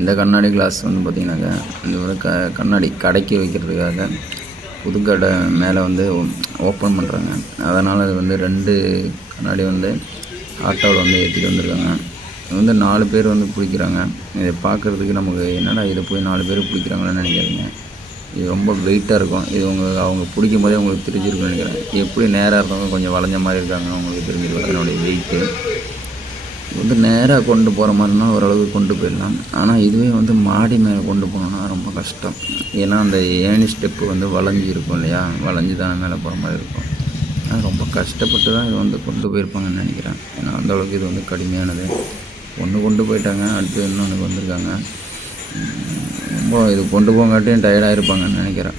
இந்த கண்ணாடி கிளாஸ் வந்து பார்த்திங்கனாக்கா இந்த ஒரு க கண்ணாடி கடைக்கு வைக்கிறதுக்காக புதுக்கடை மேலே வந்து ஓப்பன் பண்ணுறாங்க அதனால் அது வந்து ரெண்டு கண்ணாடி வந்து ஆட்டோவில் வந்து ஏற்றிட்டு வந்திருக்காங்க. இது வந்து நாலு பேர் வந்து பிடிக்கிறாங்க. இதை பார்க்குறதுக்கு நமக்கு என்னடா இதை போய் நாலு பேர் பிடிக்கிறாங்களான்னு நினைக்காதீங்க. இது ரொம்ப வெயிட்டாக இருக்கும். இது உங்க அவங்க பிடிக்கும் போதே உங்களுக்கு தெரிஞ்சிருக்கும்னு நினைக்கிறேன். எப்படி நேராக இருக்கவங்க கொஞ்சம் வளைஞ்ச மாதிரி இருக்காங்க அவங்களுக்கு தெரிஞ்சிருக்கும். அதனுடைய வெயிட்டு வந்து நேராக கொண்டு போகிற மாதிரினா ஓரளவுக்கு கொண்டு போயிடலாம். ஆனால் இதுவே வந்து மாடி மேலே கொண்டு போகணுன்னா ரொம்ப கஷ்டம். ஏன்னா அந்த ஏணி ஸ்டெப்பு வந்து வளைஞ்சி இருக்கும் இல்லையா? வளைஞ்சி தான் மேலே போகிற மாதிரி இருக்கும். ஆனால் ரொம்ப கஷ்டப்பட்டு தான் இது வந்து கொண்டு போயிருப்பாங்கன்னு நினைக்கிறேன். ஏன்னா அந்தளவுக்கு இது வந்து கடுமையானது. ஒன்று கொண்டு போயிட்டாங்க அடுத்து இன்னொன்று வந்திருக்காங்க. ரொம்ப இது கொண்டு போங்காட்டியும் டயர்டாக இருப்பாங்கன்னு நினைக்கிறேன்.